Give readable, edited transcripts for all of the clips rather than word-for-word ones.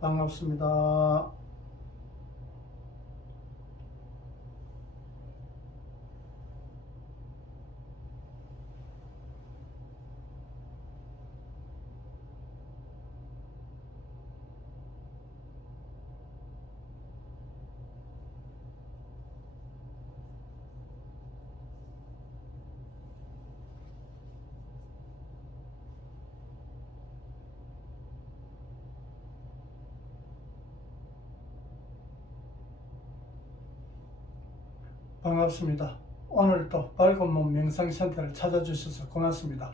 반갑습니다. 반갑습니다. 오늘도 밝은 몸 명상센터를 찾아주셔서 고맙습니다.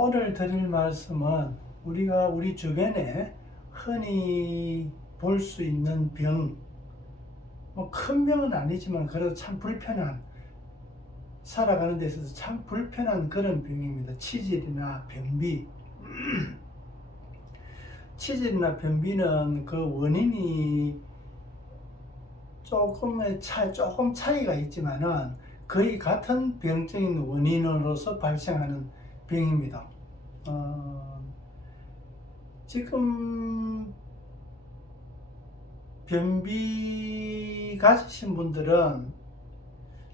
오늘 드릴 말씀은 우리가 우리 주변에 흔히 볼 수 있는 병, 큰 병은 아니지만 그래도 참 불편한, 살아가는 데 있어서 참 불편한 그런 병입니다. 치질이나 변비. 치질이나 변비는 그 원인이 조금 차이가 있지만은 거의 같은 병적인 원인으로서 발생하는 병입니다. 지금 변비 가지신 분들은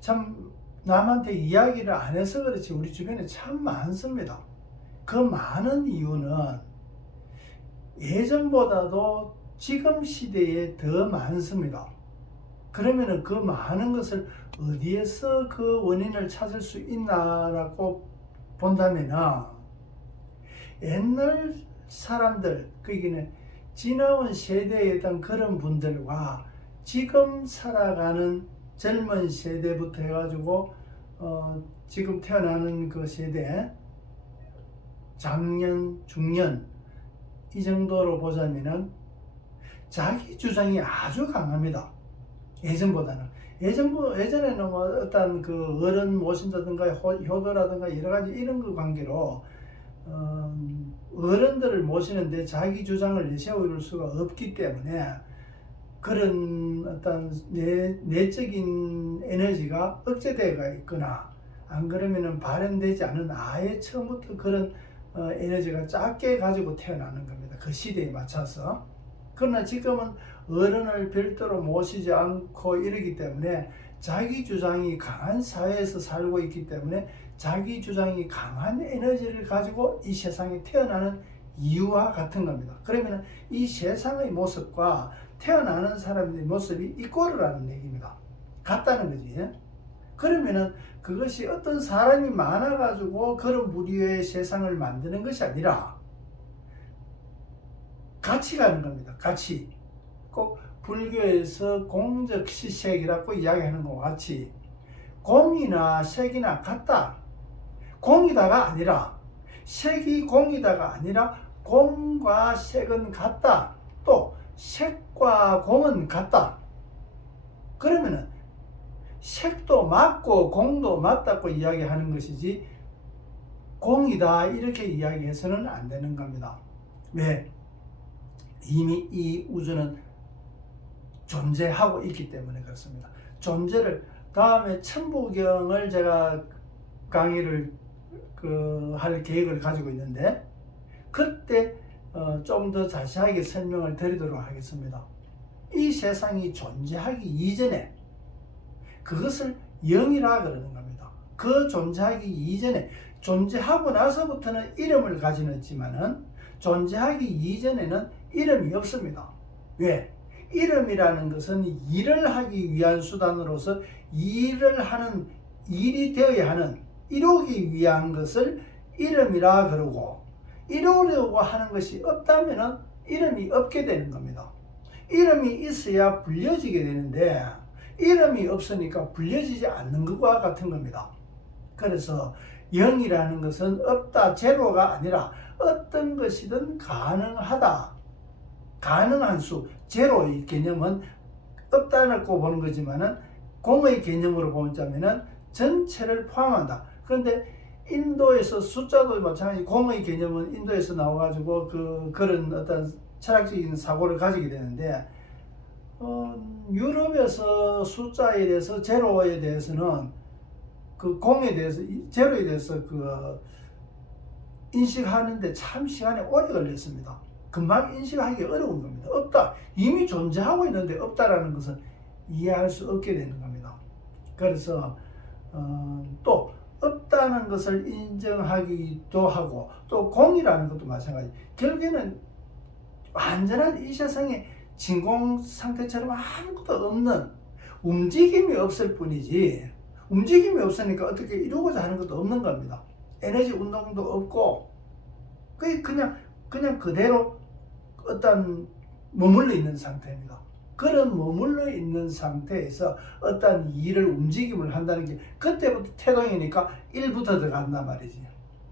참 남한테 이야기를 안 해서 그렇지 우리 주변에 참 많습니다. 그 많은 이유는 예전보다도 지금 시대에 더 많습니다. 그러면은 그 많은 것을 어디에서 그 원인을 찾을 수 있나라고 본다면은 옛날 사람들, 그게는 지나온 세대에 있던 그런 분들과 지금 살아가는 젊은 세대부터 해가지고 지금 태어나는 그 세대, 장년, 중년 이 정도로 보자면은 자기 주장이 아주 강합니다. 예전보다는. 예전에는 뭐 어떤 그 어른 모신다든가 효도라든가 여러 가지 이런 그 관계로 어른들을 모시는데 자기 주장을 내세울 수가 없기 때문에 그런 어떤 내적인 에너지가 억제되어 있거나 안 그러면은 발현되지 않은 아예 처음부터 그런 에너지가 작게 가지고 태어나는 겁니다. 그 시대에 맞춰서. 그러나 지금은 어른을 별도로 모시지 않고 이러기 때문에 자기 주장이 강한 사회에서 살고 있기 때문에 자기 주장이 강한 에너지를 가지고 이 세상에 태어나는 이유와 같은 겁니다. 그러면 이 세상의 모습과 태어나는 사람의 모습이 이꼬르라는 얘기입니다. 같다는 거지. 그러면은 그것이 어떤 사람이 많아가지고 그런 무리의 세상을 만드는 것이 아니라 같이 가는 겁니다. 같이. 꼭 불교에서 공적시색이라고 이야기하는 것과 같이 공이나 색이나 같다. 공이다가 아니라 색이 공이다가 아니라 공과 색은 같다. 또 색과 공은 같다. 그러면은 색도 맞고 공도 맞다고 이야기하는 것이지 공이다 이렇게 이야기해서는 안 되는 겁니다. 왜? 이미 이 우주는 존재하고 있기 때문에 그렇습니다. 존재를 다음에 천부경을 제가 강의를 할 계획을 가지고 있는데 그때 좀 더 자세하게 설명을 드리도록 하겠습니다. 이 세상이 존재하기 이전에 그것을 영이라 그러는 겁니다. 그 존재하기 이전에 존재하고 나서부터는 이름을 가지는지만은 존재하기 이전에는 이름이 없습니다. 왜? 이름이라는 것은 일을 하기 위한 수단으로서 일을 하는 일이 되어야 하는 이루기 위한 것을 이름이라 그러고 이루려고 하는 것이 없다면 이름이 없게 되는 겁니다. 이름이 있어야 불려지게 되는데 이름이 없으니까 불려지지 않는 것과 같은 겁니다. 그래서 영이라는 것은 없다, 제로가 아니라 어떤 것이든 가능하다. 가능한 수, 제로의 개념은 없다고 보는 거지만은 공의 개념으로 보자면은 전체를 포함한다. 그런데 인도에서 숫자도 마찬가지 공의 개념은 인도에서 나와가지고 그런 어떤 철학적인 사고를 가지게 되는데 유럽에서 숫자에 대해서 제로에 대해서는 그 공에 대해서 제로에 대해서 인식하는데 참 시간이 오래 걸렸습니다. 금방 인식하기 어려운 겁니다. 없다. 이미 존재하고 있는데 없다라는 것은 이해할 수 없게 되는 겁니다. 그래서 또 없다는 것을 인정하기도 하고 또 공이라는 것도 마찬가지. 결국에는 완전한 이 세상에 진공 상태처럼 아무것도 없는 움직임이 없을 뿐이지 움직임이 없으니까 어떻게 이루고자 하는 것도 없는 겁니다. 에너지 운동도 없고 그냥 그대로 어떤 머물러 있는 상태입니다. 그런 머물러 있는 상태에서 어떤 일을 움직임을 한다는 게 그때부터 태동이니까 1부터 들어간단 말이지.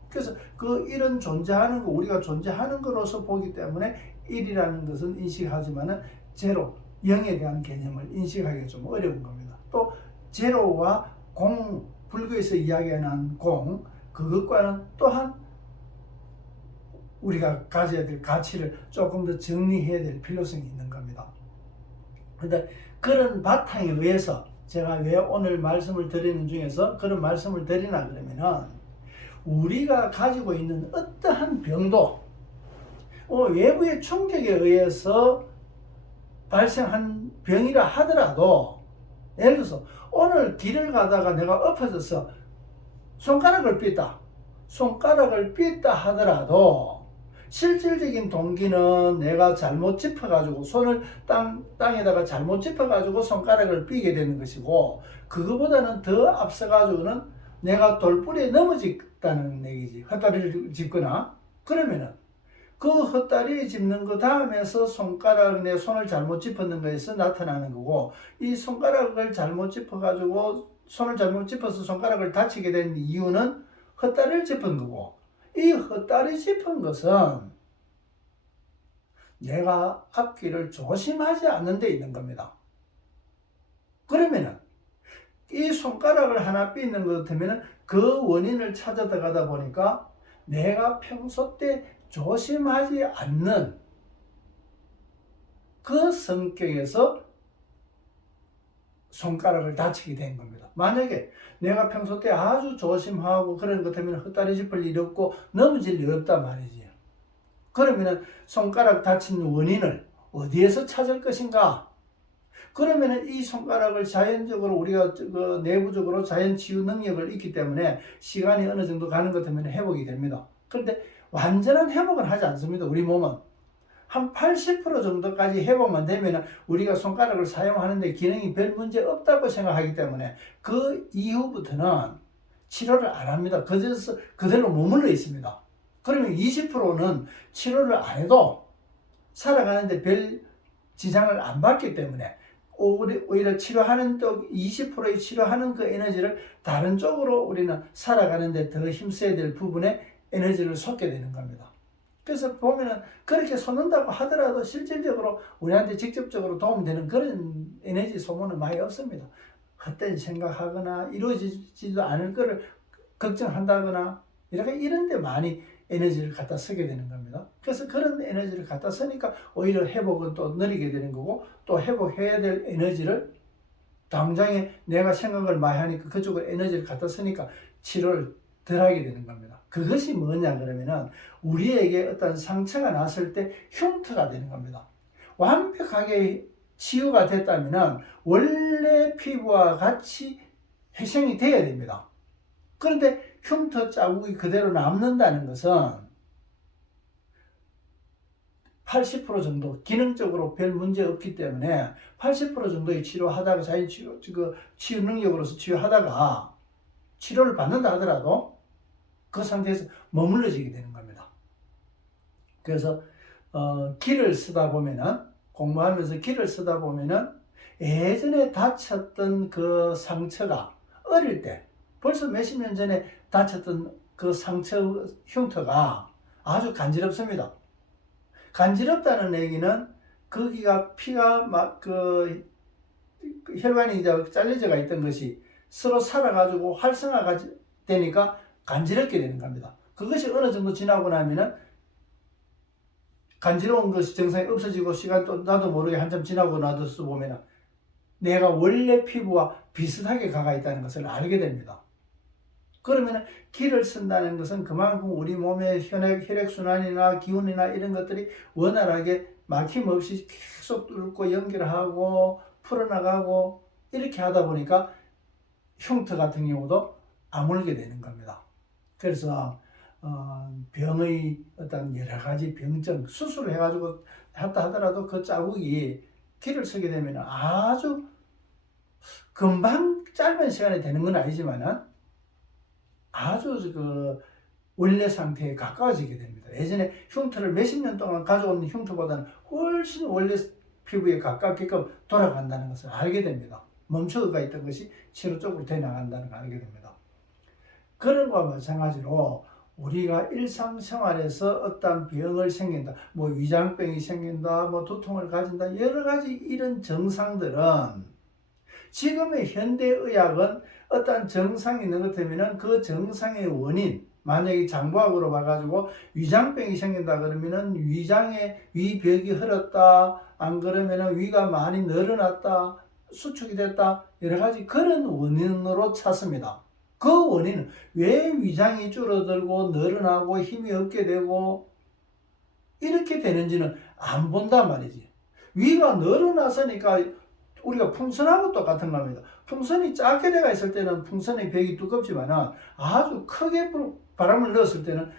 그래서 그 일은 존재하는 거 우리가 존재하는 거로서 보기 때문에 1이라는 것은 인식하지만은 제로 0에 대한 개념을 인식하기가 좀 어려운 겁니다. 또 제로와 공 불교에서 이야기하는 공 그것과는 또한 우리가 가져야 될 가치를 조금 더 정리해야 될 필요성이 있는 겁니다. 그런데 그런 바탕에 의해서 제가 왜 오늘 말씀을 드리는 중에서 그런 말씀을 드리나 그러면은 우리가 가지고 있는 어떠한 병도 외부의 충격에 의해서 발생한 병이라 하더라도 예를 들어서 오늘 길을 가다가 내가 엎어져서 손가락을 삐었다 하더라도 실질적인 동기는 내가 잘못 짚어가지고 손을 땅에다가 잘못 짚어가지고 손가락을 삐게 되는 것이고 그거보다는 더 앞서가지고는 내가 돌부리에 넘어졌다는 얘기지. 헛다리를 짚거나 그러면은 그 헛다리 짚는 거 다음에서 내 손을 잘못 짚었는 거에서 나타나는 거고 이 손가락을 잘못 짚어가지고 손을 잘못 짚어서 손가락을 다치게 된 이유는 헛다리를 짚은 거고 이 헛다리 짚은 것은 내가 앞길을 조심하지 않는 데 있는 겁니다. 그러면은 이 손가락을 하나 삐는 것 같으면 그 원인을 찾아 들어가다 보니까 내가 평소 때 조심하지 않는 그 성격에서 손가락을 다치게 된 겁니다. 만약에 내가 평소 때 아주 조심하고 그런 것 같으면 헛다리 짚을 일 없고 넘어질 일 없단 말이지. 그러면 손가락 다친 원인을 어디에서 찾을 것인가? 그러면 이 손가락을 자연적으로 우리가 내부적으로 자연 치유 능력을 있기 때문에 시간이 어느 정도 가는 것 같으면 회복이 됩니다. 그런데 완전한 회복은 하지 않습니다. 우리 몸은 한 80% 정도까지 회복만 되면 우리가 손가락을 사용하는데 기능이 별 문제 없다고 생각하기 때문에 그 이후부터는 치료를 안 합니다. 그대로 머물러 있습니다. 그러면 20%는 치료를 안 해도 살아가는데 별 지장을 안 받기 때문에 오히려 치료하는 또 20%의 치료하는 그 에너지를 다른 쪽으로 우리는 살아가는데 더 힘써야 될 부분에 에너지를 쏟게 되는 겁니다. 그래서 보면은 그렇게 쏟는다고 하더라도 실질적으로 우리한테 직접적으로 도움되는 그런 에너지 소모는 많이 없습니다. 헛된 생각하거나 이루어지지도 않을 거를 걱정한다거나 이런 데 많이 에너지를 갖다 쓰게 되는 겁니다. 그래서 그런 에너지를 갖다 쓰니까 오히려 회복은 또 느리게 되는 거고 또 회복해야 될 에너지를 당장에 내가 생각을 많이 하니까 그쪽으로 에너지를 갖다 쓰니까 치료를 덜 하게 되는 겁니다. 그것이 뭐냐 그러면은 우리에게 어떤 상처가 났을 때 흉터가 되는 겁니다. 완벽하게 치유가 됐다면은 원래 피부와 같이 회생이 돼야 됩니다. 그런데 흉터 자국이 그대로 남는다는 것은 80% 정도 기능적으로 별 문제 없기 때문에 80% 정도의 치료하다가 자연 치유 능력으로서 치유하다가 치료를 받는다 하더라도 그 상태에서 머물러지게 되는 겁니다. 그래서 길을 쓰다 보면은 공부하면서 길을 쓰다 보면은 예전에 다쳤던 그 상처가 어릴 때 벌써 몇십 년 전에 다쳤던 그 상처 흉터가 아주 간지럽습니다. 간지럽다는 얘기는 거기가 피가 막 혈관이 이제 잘려져가 있던 것이 서로 살아가지고 활성화가 되니까 간지럽게 되는 겁니다. 그것이 어느 정도 지나고 나면은 간지러운 것이 정상이 없어지고 시간 또 나도 모르게 한참 지나고 나서 보면은 내가 원래 피부와 비슷하게 가가 있다는 것을 알게 됩니다. 그러면 기를 쓴다는 것은 그만큼 우리 몸의 혈액순환이나 기운이나 이런 것들이 원활하게 막힘없이 계속 뚫고 연결하고 풀어나가고 이렇게 하다 보니까 흉터 같은 경우도 아물게 되는 겁니다. 그래서 병의 어떤 여러 가지 병증, 수술을 해가지고 했다 하더라도 그 자국이 기를 쓰게 되면 아주 금방 짧은 시간에 되는 건 아니지만은 아주 그 원래 상태에 가까워지게 됩니다. 예전에 흉터를 몇십 년 동안 가져온 흉터보다는 훨씬 원래 피부에 가깝게끔 돌아간다는 것을 알게 됩니다. 멈춰가 있던 것이 치료 쪽으로 돼 나간다는 걸 알게 됩니다. 그런 것과 마찬가지로 우리가 일상생활에서 어떤 병을 생긴다, 뭐 위장병이 생긴다, 뭐 두통을 가진다, 여러 가지 이런 증상들은 지금의 현대의학은 어떤 증상이 있는 것 같으면 그 증상의 원인, 만약에 장부학으로 봐가지고 위장병이 생긴다 그러면은 위벽이 흘렀다, 안 그러면은 위가 많이 늘어났다, 수축이 됐다, 여러 가지 그런 원인으로 찾습니다. 그 원인은 왜 위장이 줄어들고 늘어나고 힘이 없게 되고 이렇게 되는지는 안 본단 말이지. 위가 늘어났으니까 우리가 풍선하고 똑같은 겁니다. 풍선이 작게 되어 있을 때는 풍선의 벽이 두껍지만 아주 크게 바람을 넣었을 때는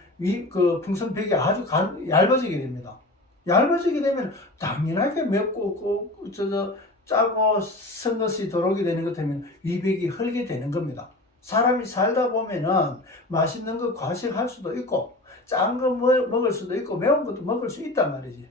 그 풍선 벽이 아주 얇아지게 됩니다. 얇아지게 되면 당연하게 맵고 짜고 쓴 것이 들어오게 되는 것 때문에 위벽이 헐게 되는 겁니다. 사람이 살다 보면은 맛있는 거 과식할 수도 있고 짠 거 먹을 수도 있고 매운 것도 먹을 수 있단 말이지.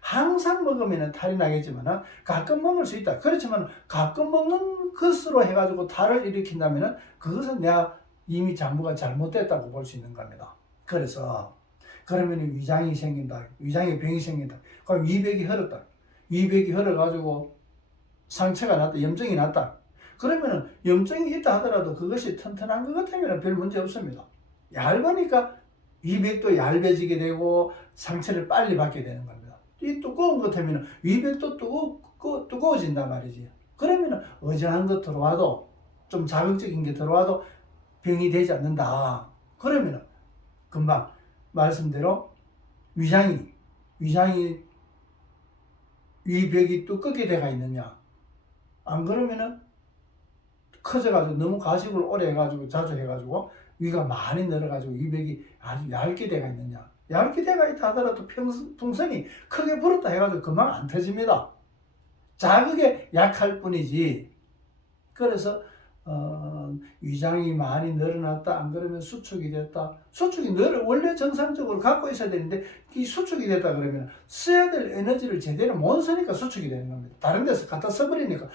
항상 먹으면 탈이 나겠지만 가끔 먹을 수 있다. 그렇지만 가끔 먹는 것으로 해가지고 탈을 일으킨다면 그것은 내가 이미 장부가 잘못됐다고 볼 수 있는 겁니다. 그래서 그러면 위장이 생긴다. 위장에 병이 생긴다. 그럼 위벽이 흘렀다. 위벽이 흘러가지고 상처가 났다. 염증이 났다. 그러면 염증이 있다 하더라도 그것이 튼튼한 것 같으면 별 문제 없습니다. 얇으니까 위벽도 얇아지게 되고 상처를 빨리 받게 되는 겁니다. 이 두꺼운 것 같으면 위벽도 두꺼워진단 말이지. 그러면 어지간한 것 들어와도 좀 자극적인 게 들어와도 병이 되지 않는다. 그러면 금방 말씀대로 위장이 위벽이 두껍게 돼가 있느냐, 안 그러면은 커져가지고 너무 가식을 오래 해가지고 자주 해가지고 위가 많이 늘어가지고 위벽이 아주 얇게 돼가 있느냐, 얇게 돼가 있다 하더라도 풍선이 크게 불었다 해가지고 금방 안 터집니다. 자극에 약할 뿐이지. 그래서 위장이 많이 늘어났다, 안 그러면 수축이 됐다. 원래 정상적으로 갖고 있어야 되는데 이 수축이 됐다 그러면 써야 될 에너지를 제대로 못 쓰니까 수축이 되는 겁니다. 다른 데서 갖다 써버리니까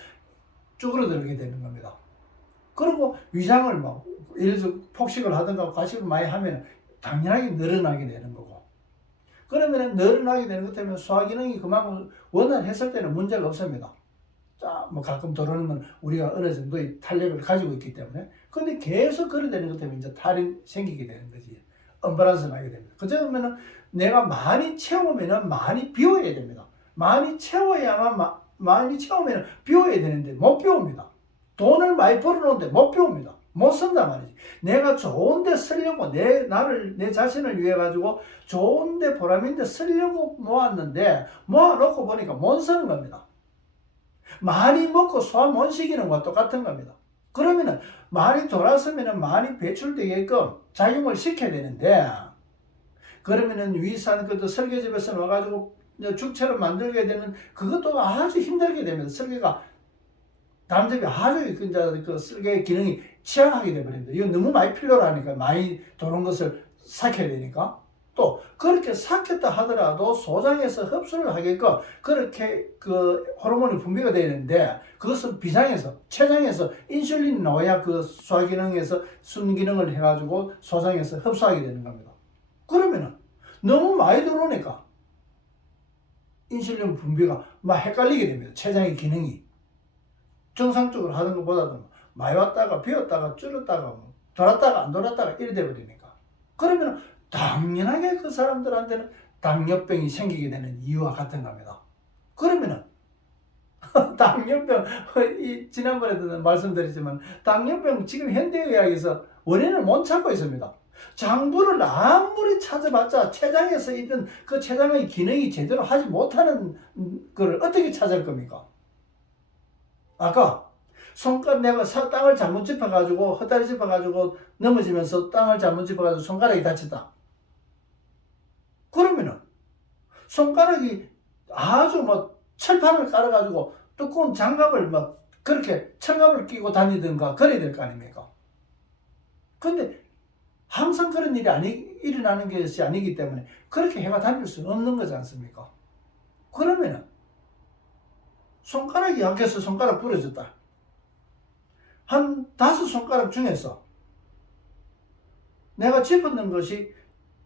쭈그러들게 되는 겁니다. 그리고 위장을 예를 들어 폭식을 하든가 과식을 많이 하면 당연하게 늘어나게 되는 거고, 그러면 늘어나게 되는 것 때문에 소화기능이 그만큼 원활했을 때는 문제가 없습니다. 자, 가끔 들어오는 건 우리가 어느 정도의 탄력을 가지고 있기 때문에. 근데 계속 그래 되는 것 때문에 이제 탈이 생기게 되는 거지. 언밸런스 나게 됩니다. 그러면 내가 많이 채우면 많이 비워야 됩니다. 많이 채워야만, 많이 채우면 비워야 되는데 못 비웁니다. 돈을 많이 벌어놓는데 못 비웁니다. 못 쓴단 말이지. 내가 좋은데 쓰려고 내 자신을 위해 가지고 좋은데 보람인데 쓰려고 모았는데 모아놓고 보니까 못 쓰는 겁니다. 많이 먹고 소화 못 시키는 것과 똑같은 겁니다. 그러면은 많이 돌았으면은 많이 배출되게끔 작용을 시켜야 되는데, 그러면은 위산 설계집에서 와가지고 죽처럼 만들게 되는 그것도 아주 힘들게 됩니다. 설계가 남들이 아주 그 설계 기능이 취약하게 되버립니다. 이거 너무 많이 필요로 하니까 많이 도는 것을 삭혀야 되니까. 또 그렇게 삭혔다 하더라도 소장에서 흡수를 하게끔 그렇게 그 호르몬이 분비가 되는데 그것은 비장에서 췌장에서 인슐린이 나와야 그 소화기능에서 순기능을 해가지고 소장에서 흡수하게 되는 겁니다. 그러면은 너무 많이 들어오니까 인슐린 분비가 막 헷갈리게 됩니다. 췌장의 기능이 정상적으로 하는 것보다도 많이 왔다가 비었다가 줄었다가 돌았다가 안 돌았다가 이래 돼버리니까, 그러면 당연하게 그 사람들한테는 당뇨병이 생기게 되는 이유와 같은 겁니다. 그러면은 당뇨병, 지난번에도 말씀드렸지만, 당뇨병 지금 현대의학에서 원인을 못 찾고 있습니다. 장부를 아무리 찾아봤자 췌장에서 있던 그 췌장의 기능이 제대로 하지 못하는 걸 어떻게 찾을 겁니까? 아까 내가 땅을 잘못 짚어가지고, 헛다리 짚어가지고 넘어지면서 땅을 잘못 짚어가지고 손가락이 다쳤다. 그러면은 손가락이 아주 철판을 깔아가지고 두꺼운 장갑을 그렇게 철갑을 끼고 다니든가 그래야 될 거 아닙니까? 근데 항상 그런 일이 일어나는 것이 아니기 때문에 그렇게 해가 다닐 수 없는 거지 않습니까? 그러면은 손가락이 약해서 손가락 부러졌다. 한 5손가락 중에서 내가 짚었는 것이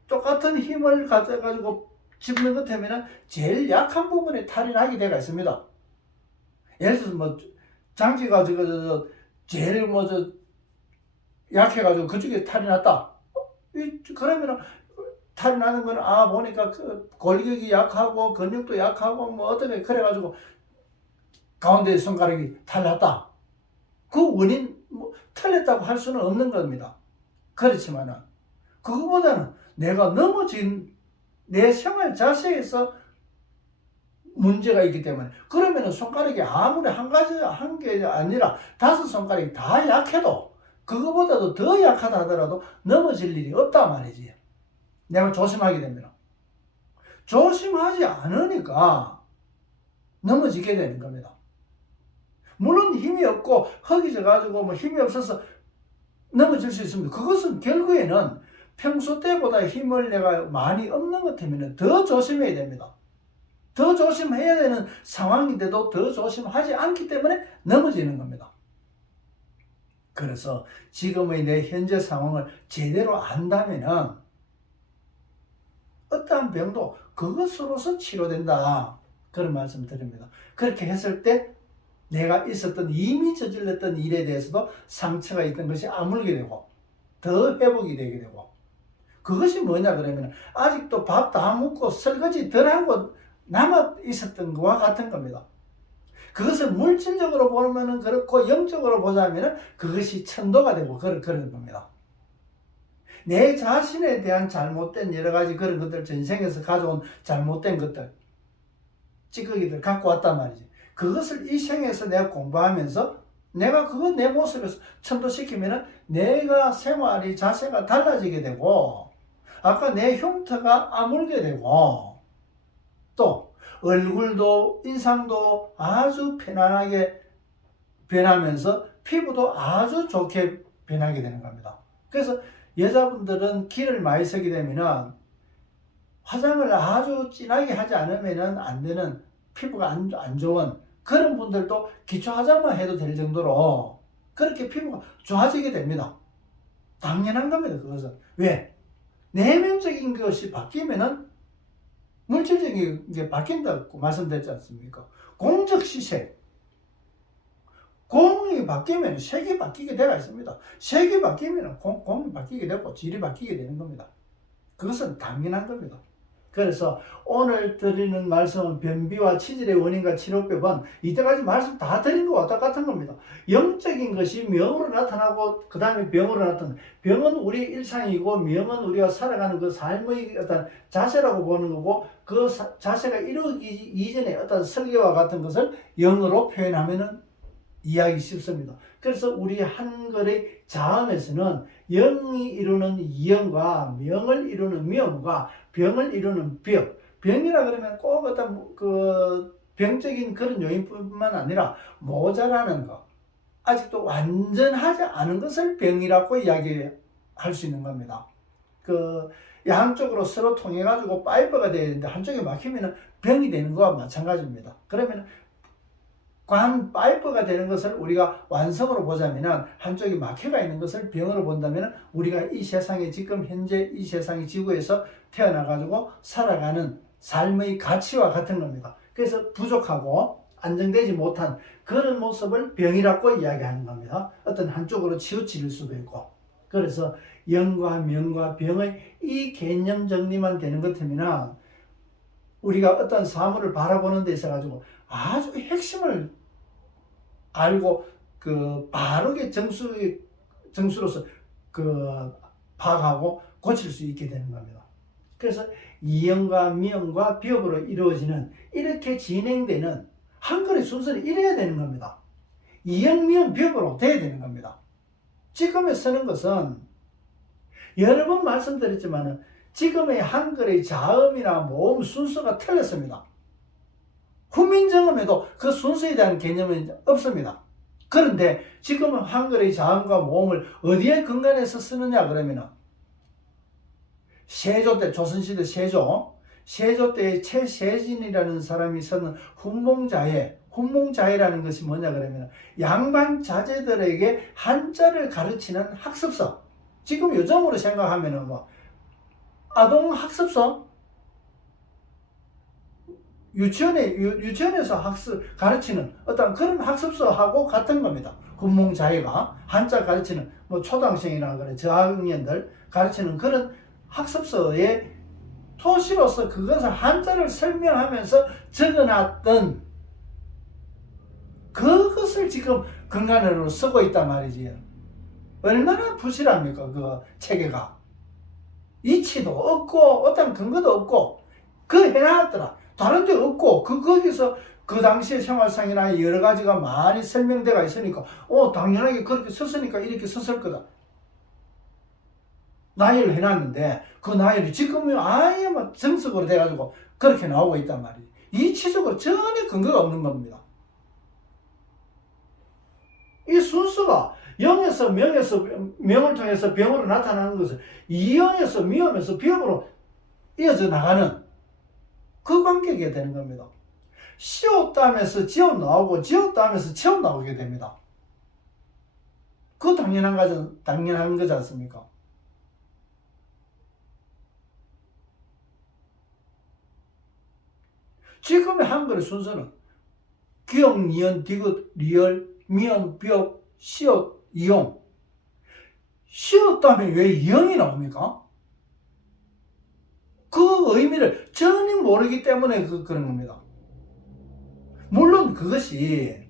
똑같은 힘을 가져가지고 짚는 것 때문에 제일 약한 부분에 탈이 나게 되어 있습니다. 예를 들어서 장기가 제일 약해가지고 그쪽에 탈이 났다. 그러면은 탈이 나는 거는 보니까 그 골격이 약하고 근육도 약하고 어떻게 그래가지고 가운데 손가락이 탈났다. 그 원인 틀렸다고 할 수는 없는 겁니다. 그렇지만은 그거보다는 내가 넘어진 내 생활 자세에서 문제가 있기 때문에, 그러면은 손가락이 아무리 한 게 아니라 5손가락이 다 약해도 그거보다도 더 약하다 하더라도 넘어질 일이 없단 말이지. 내가 조심하게 됩니다. 조심하지 않으니까 넘어지게 되는 겁니다. 물론 힘이 없고 허기져 가지고 힘이 없어서 넘어질 수 있습니다. 그것은 결국에는 평소 때보다 힘을 내가 많이 얻는 것 때문에 더 조심해야 됩니다. 더 조심해야 되는 상황인데도 더 조심하지 않기 때문에 넘어지는 겁니다. 그래서 지금의 내 현재 상황을 제대로 안다면은 어떠한 병도 그것으로서 치료된다. 그런 말씀을 드립니다. 그렇게 했을 때 내가 이미 저질렀던 일에 대해서도 상처가 있던 것이 아물게 되고 더 회복이 되게 되고, 그것이 뭐냐 그러면 아직도 밥 다 먹고 설거지 덜 하고 남아 있었던 것과 같은 겁니다. 그것을 물질적으로 보면은 그렇고 영적으로 보자면은 그것이 천도가 되고 그런 겁니다. 내 자신에 대한 잘못된 여러 가지 그런 것들, 전생에서 가져온 잘못된 것들, 찌꺼기들 갖고 왔단 말이지. 그것을 이 생에서 내가 공부하면서 내가 그거 내 모습에서 천도시키면은 내가 생활이 자세가 달라지게 되고, 아까 내 흉터가 아물게 되고, 또 얼굴도 인상도 아주 편안하게 변하면서 피부도 아주 좋게 변하게 되는 겁니다. 그래서 여자분들은 기를 많이 쓰게 되면은 화장을 아주 진하게 하지 않으면 안 되는, 피부가 안 좋은 그런 분들도 기초 화장만 해도 될 정도로 그렇게 피부가 좋아지게 됩니다. 당연한 겁니다. 그것은. 왜? 내면적인 것이 바뀌면은 물질적인 게 바뀐다고 말씀드렸지 않습니까? 공적 시색. 공이 바뀌면 색이 바뀌게 되어 있습니다. 색이 바뀌면 공이 바뀌게 되고 질이 바뀌게 되는 겁니다. 그것은 당연한 겁니다. 그래서 오늘 드리는 말씀은 변비와 치질의 원인과 치료법은 이때까지 말씀 다 드린 것과 똑같은 겁니다. 영적인 것이 명으로 나타나고 그 다음에 병으로 나타나는, 병은 우리 일상이고 명은 우리가 살아가는 그 삶의 어떤 자세라고 보는 거고, 그 자세가 이루어지기 이전에 어떤 설계와 같은 것을 영어로 표현하면은 이해하기 쉽습니다. 그래서 우리 한글의 자음에서는 영이 이루는 영과 명을 이루는 명과 병을 이루는 병. 병이라 그러면 꼭 어떤 병적인 그런 요인뿐만 아니라 모자라는 것, 아직도 완전하지 않은 것을 병이라고 이야기할 수 있는 겁니다. 양쪽으로 서로 통해 가지고 파이프가 되어 있는데 한쪽에 막히면 병이 되는 것과 마찬가지입니다. 그러면 파이프가 되는 것을 우리가 완성으로 보자면, 한쪽이 막혀가 있는 것을 병으로 본다면 우리가 이 세상에 지금 현재 이 세상의 지구에서 태어나가지고 살아가는 삶의 가치와 같은 겁니다. 그래서 부족하고 안정되지 못한 그런 모습을 병이라고 이야기하는 겁니다. 어떤 한쪽으로 치우칠 수도 있고. 그래서 영과 명과 병의 이 개념 정리만 되는 것 같으면 우리가 어떤 사물을 바라보는 데 있어 가지고 아주 핵심을 알고 그 바르게 정수로서 그 파악하고 고칠 수 있게 되는 겁니다. 그래서 이형과 미형과 비업으로 이루어지는 이렇게 진행되는 한글의 순서는 이래야 되는 겁니다. 이형, 미형, 비업으로 돼야 되는 겁니다. 지금에 쓰는 것은 여러 번 말씀드렸지만 지금의 한글의 자음이나 모음 순서가 틀렸습니다. 훈민정음에도 그 순서에 대한 개념은 없습니다. 그런데 지금은 한글의 자음과 모음을 어디에 근간해서 쓰느냐 그러면 세조 때, 조선시대 세조 때의 최세진이라는 사람이 쓰는 훈몽자해라는 것이 뭐냐 그러면 양반 자제들에게 한자를 가르치는 학습서. 지금 요즘으로 생각하면 뭐 아동 학습서, 유치원에서 가르치는 어떤 그런 학습서하고 같은 겁니다. 훈몽자해가 한자 가르치는 뭐 초등학생이나 그래 저학년들 가르치는 그런 학습서에 토시로서 그것을 한자를 설명하면서 적어놨던 그것을 지금 근간으로 쓰고 있단 말이지. 얼마나 부실합니까 그 체계가. 이치도 없고 어떤 근거도 없고 그 해놨더라. 다른 데 없고 거기서 그 당시의 생활상이나 여러 가지가 많이 설명되어 있으니까 당연하게 그렇게 썼으니까 이렇게 썼을 거다. 나열을 해놨는데 그 나열이 지금은 아예 막 정석으로 돼가지고 그렇게 나오고 있단 말이에요. 이치적으로 전혀 근거가 없는 겁니다. 이 순서가 영에서 명을 통해서 병으로 나타나는 것은 이영에서 미음에서 비음으로 이어져 나가는 그 관계가 되는 겁니다. 시옷담에서 지옷 나오고 지옷담에서 체옷 나오게 됩니다. 그 당연한 거지 않습니까? 지금의 한글의 순서는 기역, 니은, 디귿, 리을, 미음, 비읍, 시옷, 이용. 시옷담에 왜 이용이 나옵니까? 그 의미를 전혀 모르기 때문에 그런 겁니다. 물론 그것이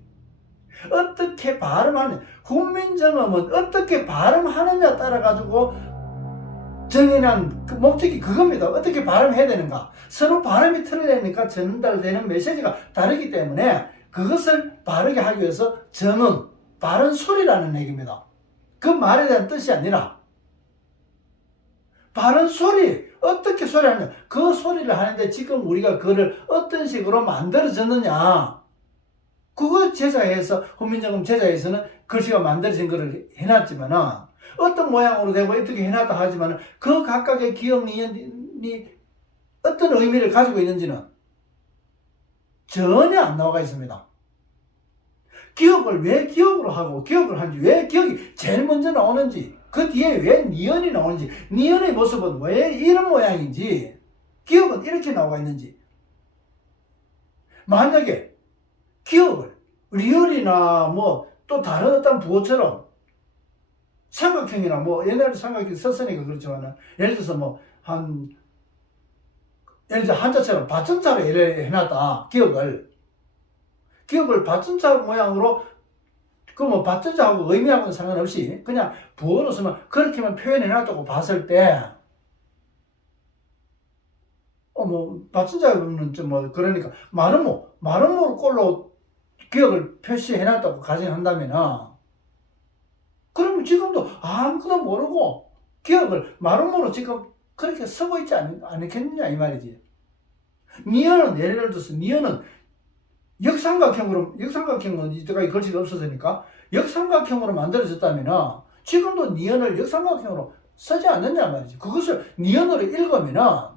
어떻게 발음하느냐, 훈민정음은 어떻게 발음하느냐 따라 가지고 정해놓은 그 목적이 그겁니다. 어떻게 발음해야 되는가. 서로 발음이 틀리니까 전달되는 메시지가 다르기 때문에 그것을 바르게 하기 위해서 정음, 바른 소리라는 얘기입니다. 그 말에 대한 뜻이 아니라 바른 소리, 어떻게 소리하느냐. 그 소리를 하는데 지금 우리가 그거를 어떤 식으로 만들어졌느냐. 그거 제자에서, 훈민정음 제자에서는 글씨가 만들어진 거를 해놨지만 어떤 모양으로 되고 어떻게 해놨다 하지만 그 각각의 기억, 니은이 어떤 의미를 가지고 있는지는 전혀 안 나와 있습니다. 기억을 왜 기억으로 하고 기억을 하는지, 왜 기억이 제일 먼저 나오는지, 그 뒤에 왜 니은이 나오는지, 니은의 모습은 왜 이런 모양인지, 기억은 이렇게 나와 있는지. 만약에 기억을 리을이나 뭐 또 다른 어떤 부호처럼 삼각형이나 뭐 옛날에 삼각형 썼으니까 그렇지만은 예를 들어서 뭐 예를 들어 한자처럼 받침자로 해놨다. 기억을 받침자 모양으로 그 뭐 받침자하고 의미하고는 상관없이 그냥 부호로 쓰면 그렇게만 표현해놨다고 봤을 때 뭐 받침자는 좀 뭐 그러니까 마름모 꼴로 기억을 표시해놨다고 가정한다면은 그러면 지금도 아무것도 모르고 기억을 마름모로 지금 그렇게 쓰고 있지 않겠느냐 이 말이지. 니은은 예를 들어서 니은은 역삼각형은 이때까지 글씨가 없었으니까 역삼각형으로 만들어졌다면 지금도 니은을 역삼각형으로 쓰지 않느냐 말이지. 그것을 니은으로 읽으면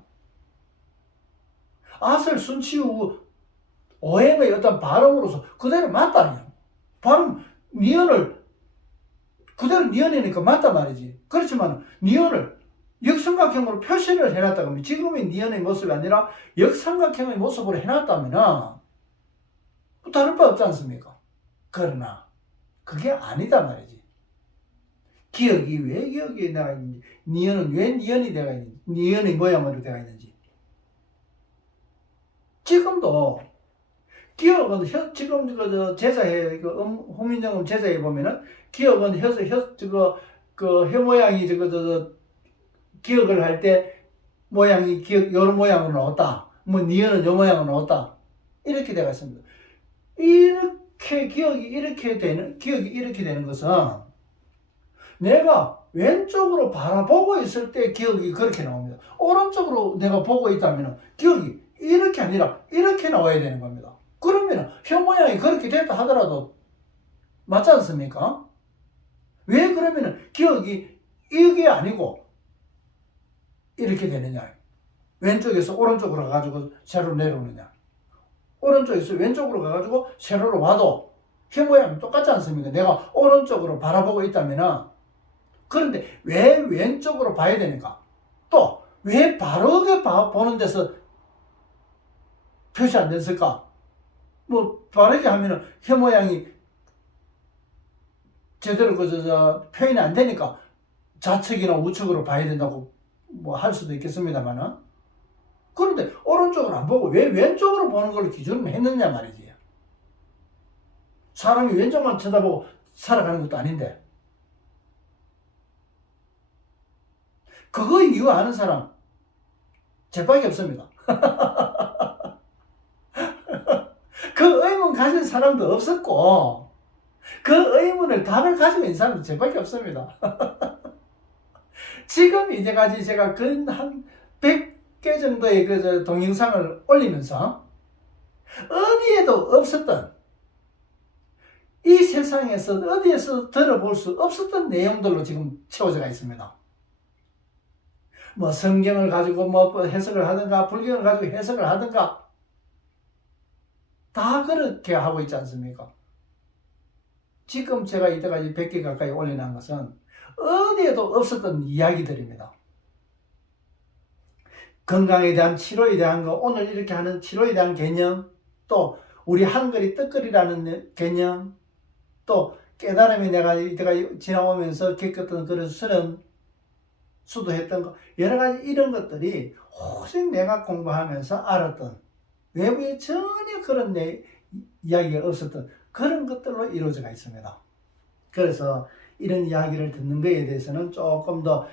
아슬 순치우 오행의 어떤 발음으로서 그대로 맞다. 발음 니은을 그대로 니은이니까 맞단 말이지. 그렇지만 니은을 역삼각형으로 표시를 해놨다 그러면 지금의 니은의 모습이 아니라 역삼각형의 모습으로 해놨다면 다를 바 없지 않습니까? 그러나 그게 아니다 말이지. 기억이 왜 기억이 되어 있는지, 니은은 왜 니은이 되어 있는지, 니은의 모양으로 되어 있는지. 혀도 기억은 지금 그 제자에 호민정음 제자에 보면은 기억은 혀 모양이 기억을 할 때 모양이 요런 모양으로 나왔다. 뭐 니은은 요 모양으로 나왔다. 이렇게 되어 있습니다. 이렇게 기억이 이렇게 되는 것은 내가 왼쪽으로 바라보고 있을 때 기억이 그렇게 나옵니다. 오른쪽으로 내가 보고 있다면 기억이 이렇게 아니라 이렇게 나와야 되는 겁니다. 그러면 혀 모양이 그렇게 됐다 하더라도 맞지 않습니까? 왜 그러면 기억이 이게 아니고 이렇게 되느냐? 왼쪽에서 오른쪽으로 가가지고 세로로 내려오느냐? 오른쪽에서 왼쪽으로 가가지고 세로로 와도 혀 모양이 똑같지 않습니까? 내가 오른쪽으로 바라보고 있다면 그런데 왜 왼쪽으로 봐야 되는가? 또 왜 바르게 보는 데서 표시 안 됐을까? 뭐 바르게 하면은 혀 모양이 제대로 표현이 안 되니까 좌측이나 우측으로 봐야 된다고 뭐 할 수도 있겠습니다만은, 그런데 오른쪽으로 안 보고 왜 왼쪽으로 보는 걸 기준으로 했느냐 말이지. 사람이 왼쪽만 쳐다보고 살아가는 것도 아닌데. 그거 이유 아는 사람 제밖에 없습니다. 그 의문 가진 사람도 없었고 그 의문을 답을 가지고 있는 사람도 제밖에 없습니다. 지금 이제까지 제가 한 100개 정도의 동영상을 올리면서 어디에도 없었던, 이 세상에서 어디에서 들어볼 수 없었던 내용들로 지금 채워져 있습니다. 뭐 성경을 가지고 뭐 해석을 하든가 불경을 가지고 해석을 하든가 다 그렇게 하고 있지 않습니까? 지금 제가 이때까지 100개 가까이 올려놓은 것은 어디에도 없었던 이야기들입니다. 건강에 대한 치료에 대한 거, 오늘 이렇게 하는 치료에 대한 개념, 또 우리 한글이 뜻글이라는 개념, 또 깨달음이 내가 이때까지 지나오면서 겪었던 그런 수도했던 거, 여러 가지 이런 것들이 오직 내가 공부하면서 알았던, 외부에 전혀 그런 이야기가 없었던 그런 것들로 이루어져 있습니다. 그래서 이런 이야기를 듣는 것에 대해서는 조금 더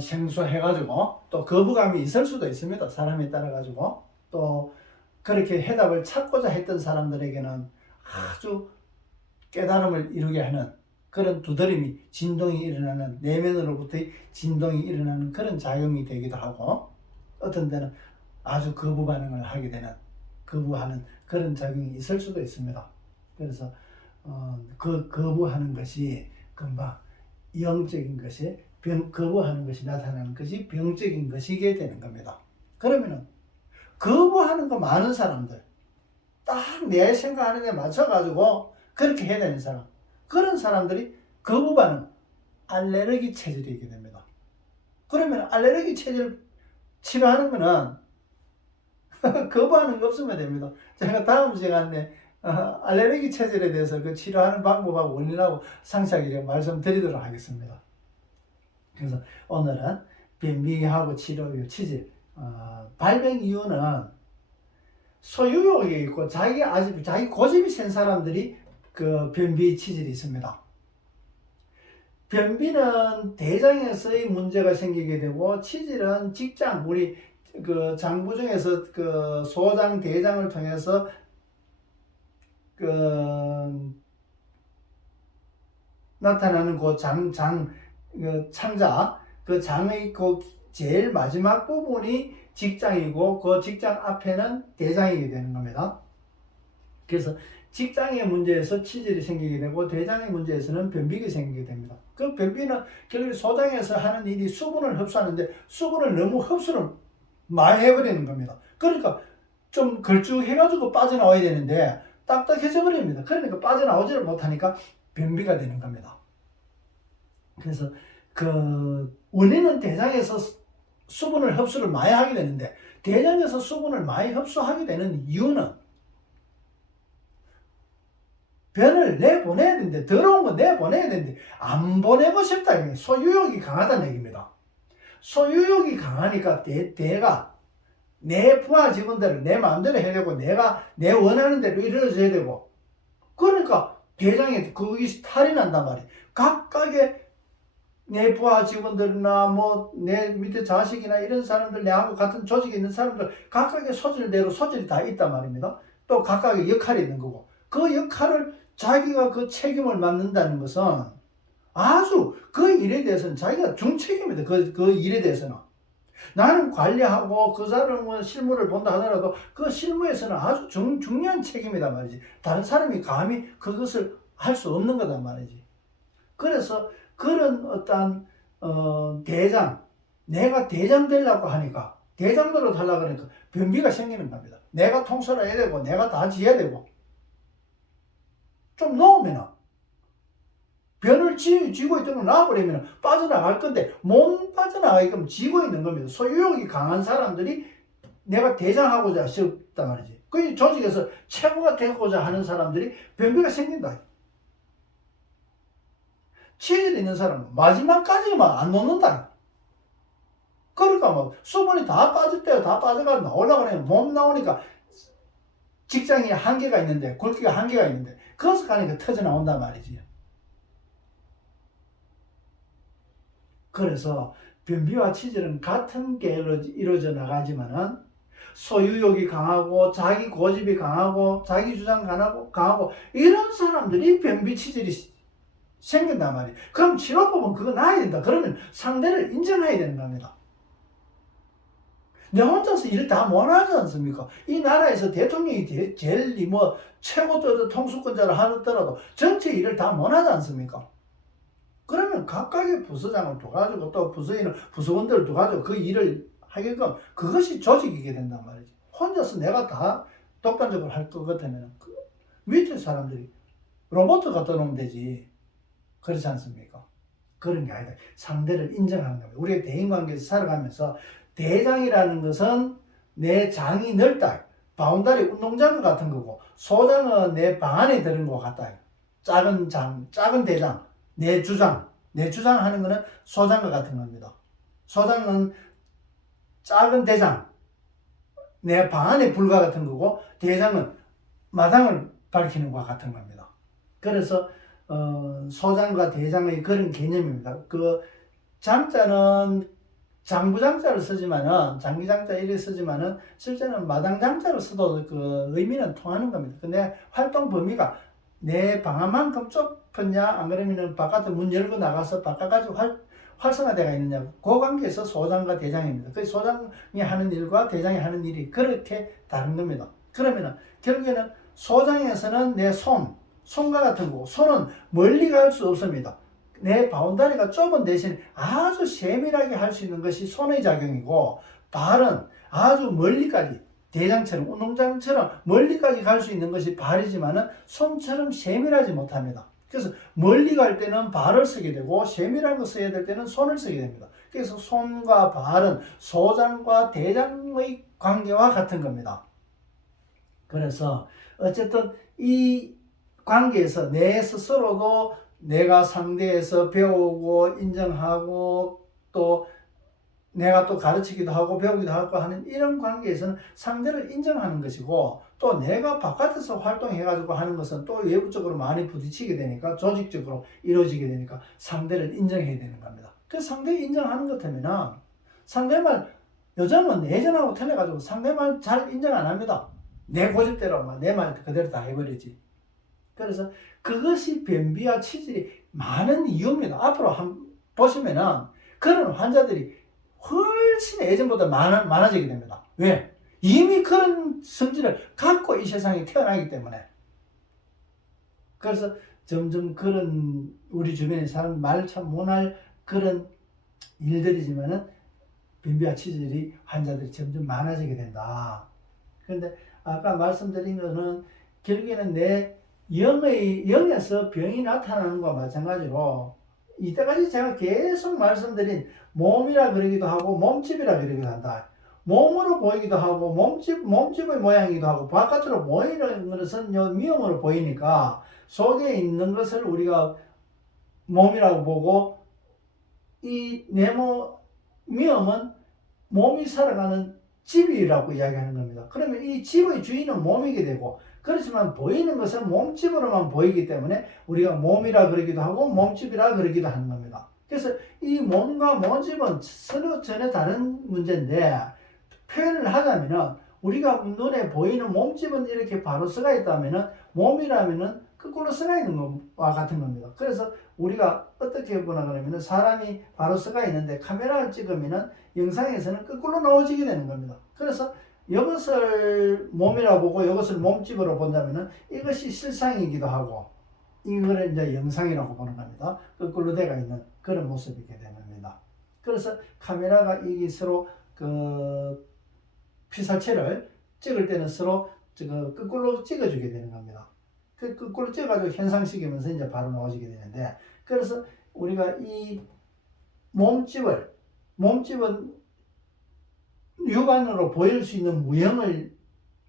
생소해가지고 또 거부감이 있을 수도 있습니다. 사람에 따라가지고. 또 그렇게 해답을 찾고자 했던 사람들에게는 아주 깨달음을 이루게 하는 그런 두드림이, 진동이 일어나는, 내면으로부터의 진동이 일어나는 그런 작용이 되기도 하고, 어떤 때는 아주 거부 반응을 하게 되는, 거부하는 그런 작용이 있을 수도 있습니다. 그래서 그 거부하는 것이 금방 영적인 것이 거부하는 것이 나타나는 것이 병적인 것이게 되는 겁니다. 그러면은 거부하는 거 많은 사람들, 딱 내 생각하는 데 맞춰가지고 그렇게 해야 되는 사람, 그런 사람들이 거부 반응, 알레르기 체질이 있게 됩니다. 그러면 알레르기 체질 치료하는 거는 거부하는 거 없으면 됩니다. 제가 다음 시간에 알레르기 체질에 대해서 그 치료하는 방법하고 원인하고 상세하게 말씀드리도록 하겠습니다. 그래서 오늘은 변비하고 치료 치질, 발병 이유는 소유욕이 있고 자기 고집이 센 사람들이 그 변비 치질이 있습니다. 변비는 대장에서의 문제가 생기게 되고, 치질은 직장, 우리 그 장부 중에서 그 소장, 대장을 통해서 나타나는 그 창자, 그 장의 그 제일 마지막 부분이 직장이고, 그 직장 앞에는 대장이 되는 겁니다. 그래서 직장의 문제에서 치질이 생기게 되고, 대장의 문제에서는 변비가 생기게 됩니다. 그 변비는 결국 소장에서 하는 일이 수분을 흡수하는데, 수분을 너무 흡수를 많이 해버리는 겁니다. 그러니까 좀 걸쭉해가지고 빠져나와야 되는데 딱딱해져 버립니다. 그러니까 빠져나오지를 못하니까 변비가 되는 겁니다. 그래서 그 원인은 대장에서 수분을 흡수를 많이 하게 되는데, 대장에서 수분을 많이 흡수하게 되는 이유는 변을 내보내야 되는데, 더러운 거 내보내야 되는데 안 보내고 싶다. 소유욕이 강하다는 얘기입니다. 소유욕이 강하니까 대가 내 부하 직원들을 내 마음대로 해야 되고 내가 내 원하는 대로 이루어져야 되고 그러니까 대장이 그것이 탈이 난단 말이에요. 각각의 내 부하 직원들이나 뭐 내 밑에 자식이나 이런 사람들 내하고 같은 조직에 있는 사람들 각각의 소질대로 소질이 다 있단 말입니다. 또 각각의 역할이 있는 거고 그 역할을 자기가 그 책임을 맡는다는 것은 아주 그 일에 대해서는 자기가 중책임이다. 그 일에 대해서는. 나는 관리하고 그 사람은 실무를 본다 하더라도 그 실무에서는 아주 중요한 책임이란 말이지. 다른 사람이 감히 그것을 할 수 없는 거단 말이지. 그래서 그런 어떤 대장, 내가 대장 되려고 하니까 대장 노릇 하려고 그러니까 변비가 생기는 겁니다. 내가 통솔을 해야 되고 내가 다 지어야 되고 좀 놓으면 변을 쥐고 있던 걸 놔버리면 빠져나갈 건데 못 빠져나가게끔 쥐고 있는 겁니다. 소유욕이 강한 사람들이 내가 대장하고자 싶단 말이지. 그 조직에서 최고가 되고자 하는 사람들이 변비가 생긴다. 치질 있는 사람은 마지막까지만 안 놓는다. 그러니까 뭐 수분이 다 빠질 때가 다 빠져가지고 나오려고 하면 몸 나오니까 직장이 한계가 있는데 굵기가 한계가 있는데 그것을 가니까 터져 나온단 말이지. 그래서 변비와 치질은 같은 계열로 이루어져 나가지만은 소유욕이 강하고 자기 고집이 강하고 자기 주장 강하고 이런 사람들이 변비 치질이 생긴단 말이에요. 그럼 치료법은 그거 놔야 된다. 그러면 상대를 인정해야 되는 겁니다. 내 혼자서 일을 다 못하지 않습니까? 이 나라에서 대통령이 제일 뭐 최고 통수권자를 하더라도 전체 일을 다 못하지 않습니까? 그러면 각각의 부서장을 둬가지고 또 부서인은 부서원들을 둬가지고 그 일을 하게끔 그것이 조직이게 된단 말이지. 혼자서 내가 다 독단적으로 할 것 같으면 그 밑에 사람들이 로봇 갖다 놓으면 되지. 그렇지 않습니까? 그런 게 아니다. 상대를 인정하는 겁니다. 우리가 대인관계에서 살아가면서 대장이라는 것은 내 장이 넓다. 바운다리 운동장 같은 거고 소장은 내 방 안에 드는 것 같다. 작은 장, 작은 대장, 내 주장 하는 거는 소장과 같은 겁니다. 소장은 작은 대장, 내 방 안에 불과 같은 거고 대장은 마당을 밝히는 것과 같은 겁니다. 그래서 소장과 대장의 그런 개념입니다. 그 장자는 장부장자를 쓰지만은 장기장자 이렇게 쓰지만은 실제는 마당장자를 써도 그 의미는 통하는 겁니다. 근데 활동 범위가 내 방안만큼 좁혔냐 안 그러면은 바깥에 문 열고 나가서 바깥까지 활성화되어 있느냐 그 관계에서 소장과 대장입니다. 그 소장이 하는 일과 대장이 하는 일이 그렇게 다른 겁니다. 그러면은 결국에는 소장에서는 내 손과 같은 거 손은 멀리 갈 수 없습니다. 내 바운다리가 좁은 대신 아주 세밀하게 할 수 있는 것이 손의 작용이고 발은 아주 멀리까지 대장처럼 운동장처럼 멀리까지 갈 수 있는 것이 발이지만은 손처럼 세밀하지 못합니다. 그래서 멀리 갈 때는 발을 쓰게 되고 세밀한 거 써야 될 때는 손을 쓰게 됩니다. 그래서 손과 발은 소장과 대장의 관계와 같은 겁니다. 그래서 어쨌든 이 관계에서 내 스스로도 내가 상대에서 배우고 인정하고 또 내가 또 가르치기도 하고 배우기도 하고 하는 이런 관계에서는 상대를 인정하는 것이고 또 내가 바깥에서 활동해가지고 하는 것은 또 외부적으로 많이 부딪히게 되니까 조직적으로 이루어지게 되니까 상대를 인정해야 되는 겁니다. 그 상대 인정하는 것 때문에 상대말 요즘은 예전하고 틀려가지고 상대말 잘 인정 안 합니다. 내 고집대로 내 말 그대로 다 해버리지. 그래서 그것이 변비와 치질이 많은 이유입니다. 앞으로 보시면은 그런 환자들이 훨씬 예전보다 많아지게 됩니다. 왜? 이미 그런 성질을 갖고 이 세상에 태어나기 때문에. 그래서 점점 그런 우리 주변의 사람 말 참 못할 그런 일들이지만은 변비와 치질이 환자들이 점점 많아지게 된다. 그런데 아까 말씀드린 거는 결국에는 내 영에서 병이 나타나는 것과 마찬가지로 이때까지 제가 계속 말씀드린 몸이라 그러기도 하고 몸집이라 그러기도 한다. 몸으로 보이기도 하고 몸집의 모양이기도 하고 바깥으로 보이는 것은 미용으로 보이니까 속에 있는 것을 우리가 몸이라고 보고 이 미용은 몸이 살아가는 집이라고 이야기하는 겁니다. 그러면 이 집의 주인은 몸이게 되고, 그렇지만 보이는 것은 몸집으로만 보이기 때문에 우리가 몸이라 그러기도 하고 몸집이라 그러기도 하는 겁니다. 그래서 이 몸과 몸집은 서로 전혀 다른 문제인데, 표현을 하자면은 우리가 눈에 보이는 몸집은 이렇게 바로 서가 있다면은 몸이라면은 거꾸로 서가 있는 것과 같은 겁니다. 그래서 우리가 어떻게 보나 그러면은 사람이 바로 서가 있는데 카메라를 찍으면은 영상에서는 거꾸로 나오지게 되는 겁니다. 그래서 이것을 몸이라고 보고 이것을 몸집으로 본다면은 이것이 실상이기도 하고, 이거를 이제 영상이라고 보는 겁니다. 거꾸로 되어 있는 그런 모습이게 되는 겁니다. 그래서 카메라가 이게 서로 그 피사체를 찍을 때는 서로 거꾸로 찍어주게 되는 겁니다. 그 거꾸로 찍어가지고 현상시키면서 이제 바로 나오지게 되는데, 그래서 우리가 이 몸집은 육안으로 보일 수 있는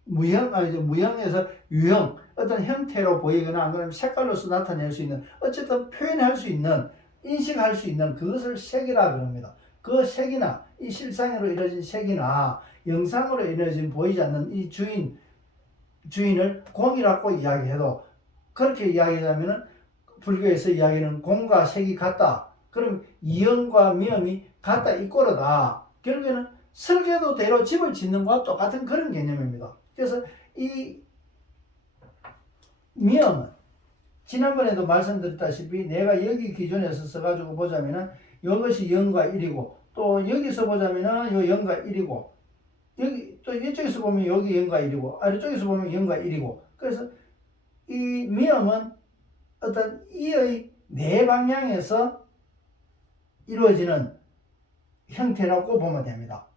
무형에서 유형, 어떤 형태로 보이거나 아니면 색깔로서 나타낼 수 있는, 어쨌든 표현할 수 있는, 인식할 수 있는 그것을 색이라 그럽니다. 그 색이나 이 실상으로 이루어진 색이나 영상으로 이루어진 보이지 않는 이 주인을 공이라고 이야기해도, 그렇게 이야기하면은 불교에서 이야기는 공과 색이 같다. 그럼 이형과 미음이 같다, 이꼬르다. 결국에는 설계도대로 집을 짓는 것과 똑같은 그런 개념입니다. 그래서 이 미음은 지난번에도 말씀드렸다시피 내가 여기 기준에서 써가지고 보자면은 이것이 0과 1이고, 또 여기서 보자면은 요 0과 1이고, 여기 또 이쪽에서 보면 여기 0과 1이고, 아래쪽에서 보면 0과 1이고, 그래서 이 미음은 어떤 이의 네 방향에서 이루어지는 형태라고 보면 됩니다.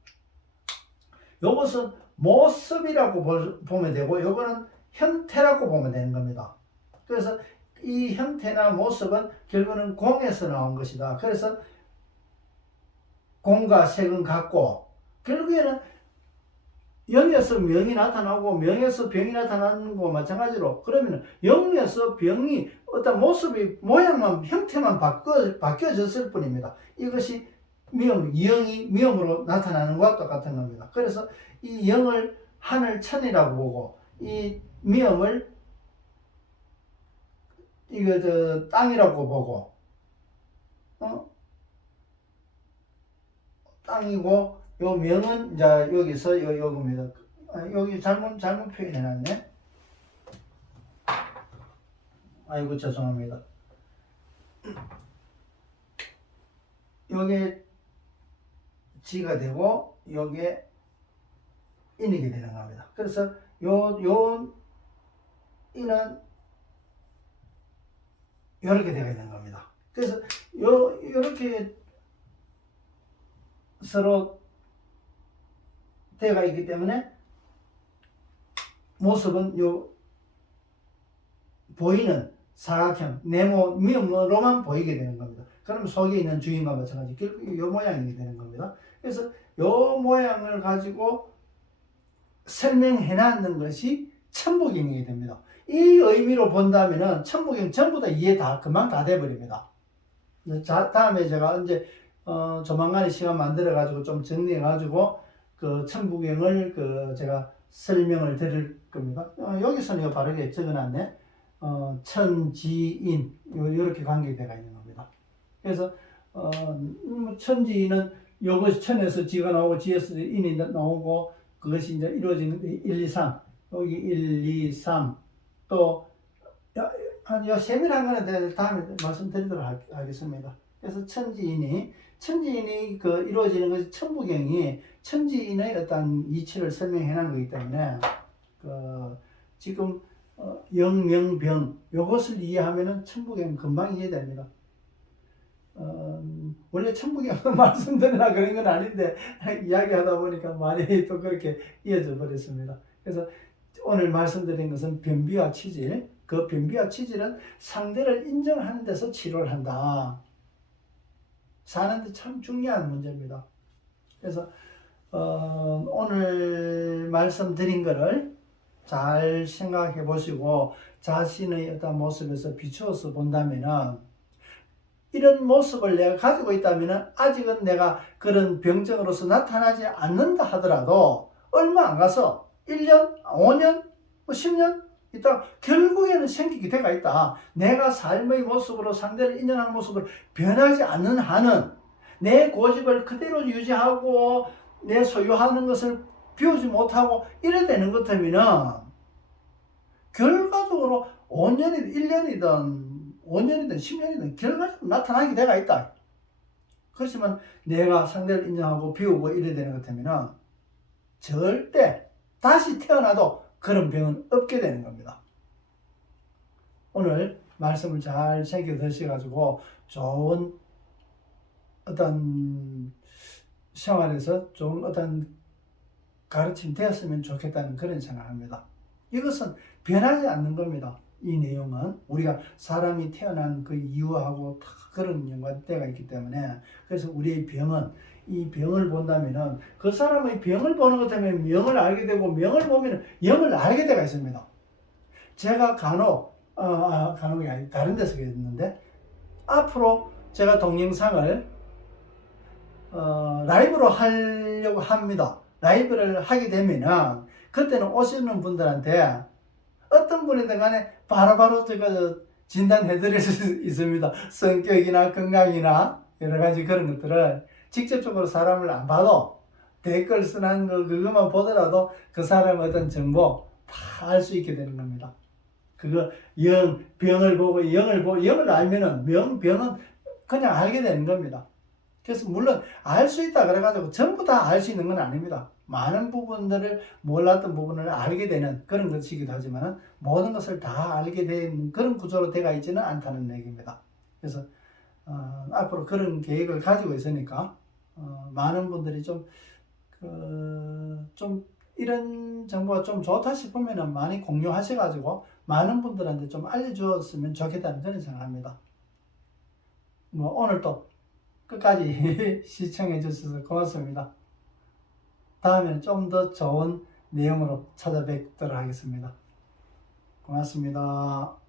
이것은 모습이라고 보면 되고, 이거는 형태라고 보면 되는 겁니다. 그래서 이 형태나 모습은 결국은 공에서 나온 것이다. 그래서 공과 색은 같고, 결국에는 영에서 명이 나타나고 명에서 병이 나타나는 것과 마찬가지로, 그러면 영에서 병이 어떤 모습이 모양만 형태만 바뀌어졌을 뿐입니다. 이것이 영이 미음으로 나타나는 것과 똑같은 겁니다. 그래서 이 영을 하늘 천이라고 보고, 이 미음을 땅이라고 보고, 땅이고, 요 명은 이제 여기서 요겁니다. 여기 잘못 표현해놨네. 아이고 죄송합니다. 요게 지가 되고 요게 인이게 되는 겁니다. 그래서 요 인은 요렇게 되어 있는 겁니다. 그래서 요렇게 서로 되어가 있기 때문에 모습은 요 보이는 사각형 미음으로만 보이게 되는 겁니다. 그럼 속에 있는 주인과 마찬가지 결국 요 모양이 되는 겁니다. 그래서 요 모양을 가지고 설명해 놨는 것이 천부경이 됩니다. 이 의미로 본다면은 천부경 전부 다 이해 금방 다 돼버립니다. 자, 다음에 제가 언제 조만간에 시간 만들어 가지고 좀 정리해 가지고 그 천부경을 제가 설명을 드릴 겁니다. 여기서는 바르게 적어놨네. 천지인 요렇게 관계되어 있는 겁니다. 그래서 천지인은 요것이 천에서 지가 나오고 지에서 인이 나오고, 그것이 이제 이루어지는 1, 2, 3 여기 1, 2, 3 또 세밀한 거는 다음에 말씀드리도록 하겠습니다. 그래서 천지인이 이루어지는 것이 천부경이 천지인의 어떤 이치를 설명해 놓은 거기 때문에 지금 영명병 요것을 이해하면은 천부경 금방 이해됩니다. 원래 천부경 말씀드리려고 그런 건 아닌데 이야기하다 보니까 많이 또 그렇게 이어져 버렸습니다. 그래서 오늘 말씀드린 것은 변비와 치질, 그 변비와 치질은 상대를 인정하는 데서 치료를 한다. 사는데 참 중요한 문제입니다. 그래서 오늘 말씀드린 거를 잘 생각해 보시고 자신의 어떤 모습에서 비추어서 본다면은 이런 모습을 내가 가지고 있다면 아직은 내가 그런 병증으로서 나타나지 않는다 하더라도 얼마 안 가서 1년, 5년, 10년 있다가 결국에는 생기게 돼가 있다. 내가 삶의 모습으로 상대를 인정하는 모습을 변하지 않는 한은 내 고집을 그대로 유지하고 내 소유하는 것을 비우지 못하고 이래 되는 것 같으면 결과적으로 5년이든 1년이든 5년이든 10년이든 결과적으로 나타나게 돼가 있다. 그렇지만 내가 상대를 인정하고 비우고 이래 되는 것 같으면 절대 다시 태어나도 그런 병은 없게 되는 겁니다. 오늘 말씀을 잘 새겨 드셔가지고 좋은 어떤 생활에서 좋은 어떤 가르침이 되었으면 좋겠다는 그런 생각합니다. 이것은 변하지 않는 겁니다. 이 내용은 우리가 사람이 태어난 그 이유하고 다 그런 연관되어 있기 때문에 그래서 우리의 병은 이 병을 본다면은 그 사람의 병을 보는 것 때문에 명을 알게 되고 명을 보면 영을 알게 되어 있습니다. 제가 간혹이 아니 다른 데서 했는데 앞으로 제가 동영상을 라이브로 하려고 합니다. 라이브를 하게 되면은 그때는 오시는 분들한테 어떤 분이든 간에 바로바로 제가 진단해 드릴 수 있습니다. 성격이나 건강이나 여러 가지 그런 것들을 직접적으로 사람을 안 봐도 댓글 쓰는 거 그것만 보더라도 그 사람의 어떤 정보 다 알 수 있게 되는 겁니다. 그거 병을 보고 영을 알면은 병은 그냥 알게 되는 겁니다. 그래서 물론 알 수 있다 그래가지고 전부 다 알 수 있는 건 아닙니다. 많은 부분들을 몰랐던 부분을 알게 되는 그런 것이기도 하지만 모든 것을 다 알게 된 그런 구조로 되어 있지는 않다는 얘기입니다. 그래서 앞으로 그런 계획을 가지고 있으니까 많은 분들이 좀 이런 정보가 좀 좋다 싶으면 많이 공유하셔가지고 많은 분들한테 좀 알려주었으면 좋겠다는 그런 생각합니다. 오늘 또 끝까지 시청해 주셔서 고맙습니다. 다음에는 좀 더 좋은 내용으로 찾아뵙도록 하겠습니다. 고맙습니다.